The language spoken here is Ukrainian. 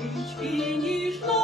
Стрічки ніжно